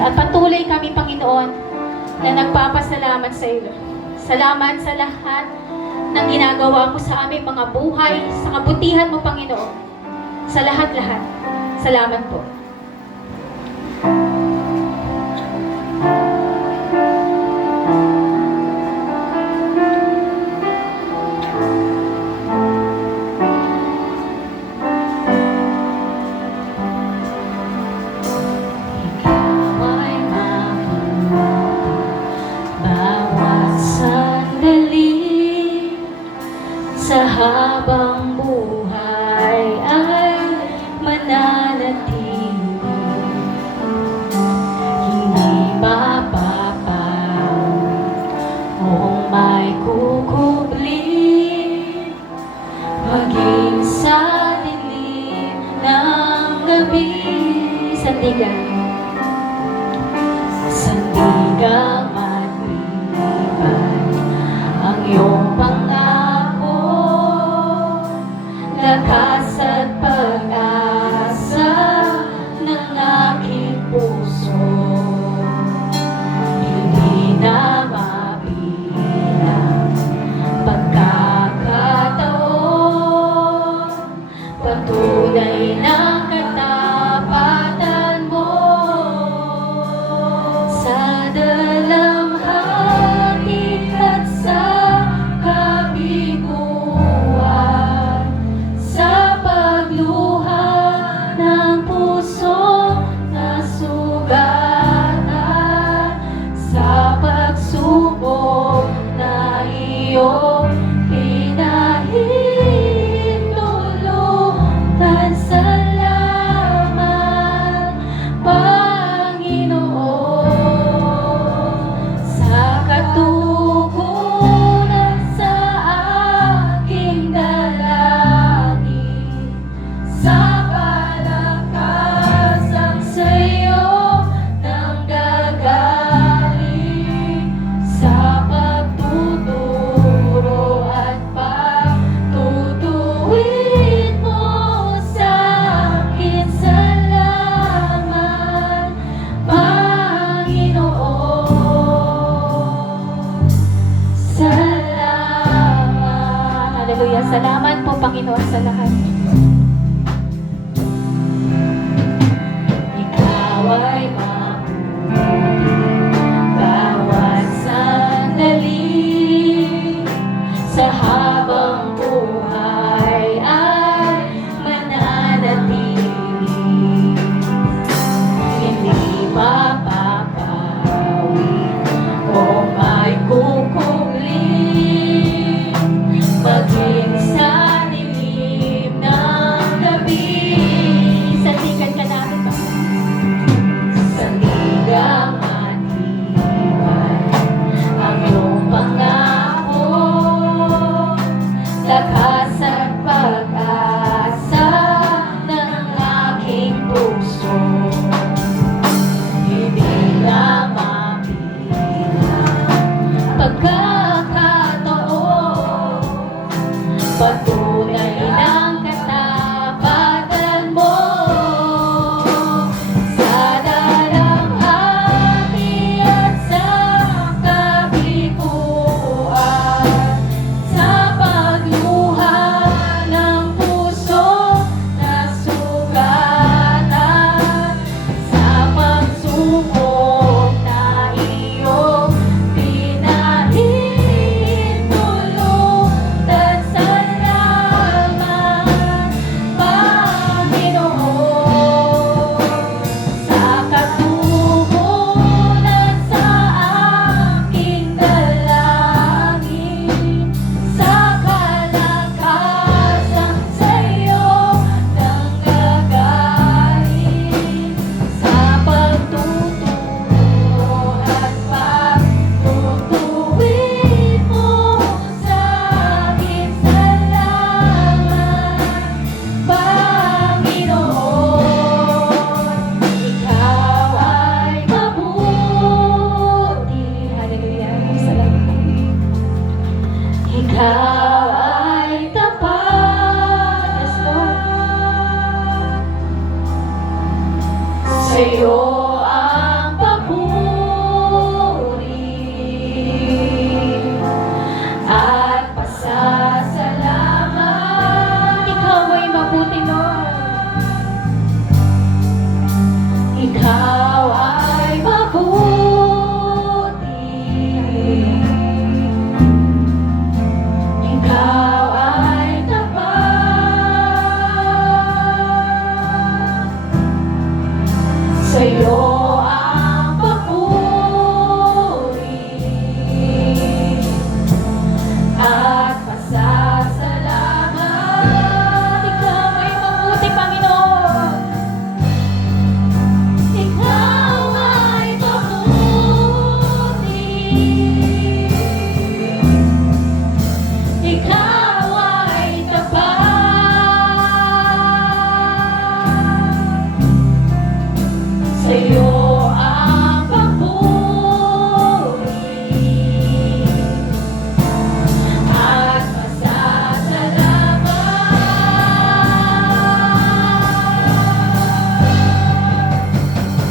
At patuloy kami, Panginoon, na nagpapasalamat sa iyo. Salamat sa lahat ng ginagawa mo sa aming mga buhay, sa kabutihan mo, Panginoon. Sa lahat-lahat. Salamat po. Sa habang buhay ay mananatili, hindi mapapaw kung may kukubli, maging sa dilim ng gabi. Sandigang matibay ang iyong pangako, lakas at pag-asa ng aking puso. Hindi na mabilang pagkakataon, patunay ng katapatan mo. Sa dalamhati at sa kabiguan, sa pagluha ng puso na sugatan, sa pagsubok na iyong pinahintulutan. Salamat, Panginoon, sa katugunan sa aking dalangin, sa palakasang sa iyo nanggagaling, sa pagtuturo at pagtutuwid mo sa akin. Salamat, Panginoon. Salamat. Hallelujah. Salamat po, Panginoon, sa lahat. Ikaw ay mabuti bawat sandali, sa habang buhay ay mananatili, hindi mapapawi o may kukubli, maging sa dilim ng Ikaw ay mabuti. Ikaw ay tapat. Sa'yo ang papuri at pasasalamat. Ikaw ay mabuti, Panginoon. Ikaw ay mabuti. Ikaw ay tapat. Sa'yo ang papuri at pasasalamat.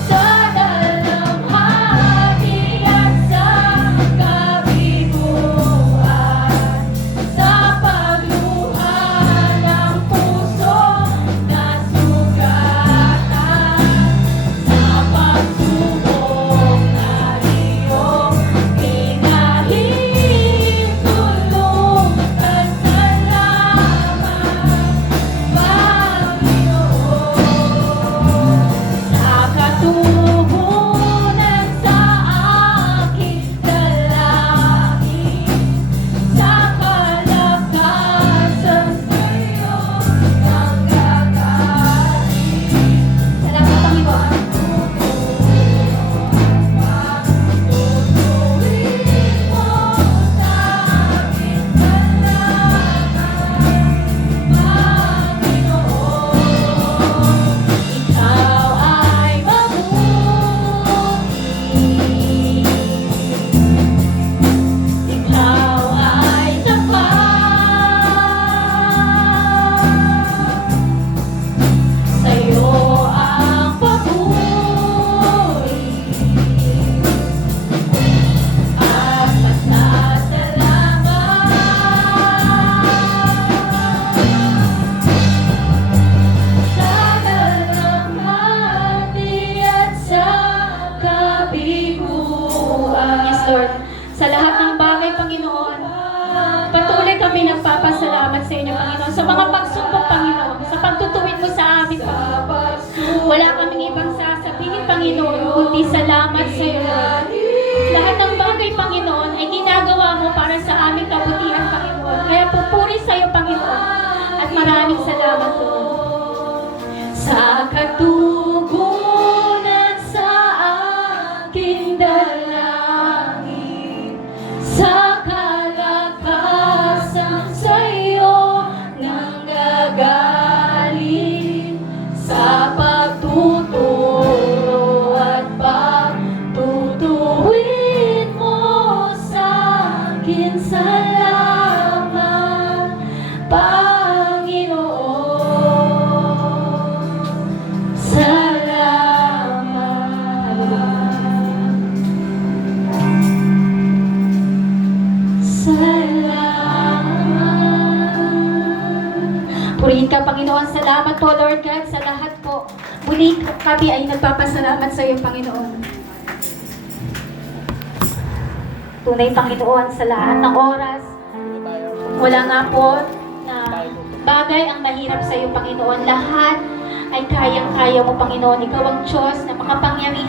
Sa dalamhati at sa kabiguan, sa pagluha ng puso na sugatan, sa pagsubok na iyong pinahintulot at salamat, Panginoon. Sa katuhunan sa aking dalangin, sa kalakasan sa'yo nanggagaling. Salamat, Panginoon. Tutuwid mo sa aking salamat, Panginoon. Ikaw ay mabuti. Ikaw ay tapat. Sa'yo ang papuri at pasasalamat. Sa dalamhati at sa kabiguan. Yes, Lord. Sa lahat ng bagay, Panginoon, patuloy kami nagpapasalamat sa inyo, Panginoon. Sa mga pagsubok, Panginoon. Sa pagtutuwid mo sa amin, Panginoon. Wala kaming ibang sasabihin, Panginoon, kundi salamat sa iyo, Lord. Lahat ng bagay, Panginoon, ay ginagawa mo para sa aming kabutihan, Panginoon. Kaya pupuri sa iyo, Panginoon. At maraming salamat, Lord. Sa katugunan sa aking dalangin, sa kalakasan sa'yo nanggagaling, sa pagtuturo at pagtutuwid mo sa akin, salamat, Panginoon. Salamat. Purihin ka, Panginoon. Salamat po, Lord God, sa lahat po. Muli kami ay nagpapasalamat sa iyo, Panginoon. Tunay, Panginoon, sa lahat ng oras. Wala nga po na bagay ang mahirap sa iyo, Panginoon. Lahat ay kayang-kaya mo, Panginoon. Ikaw ang Diyos na makapangyarihan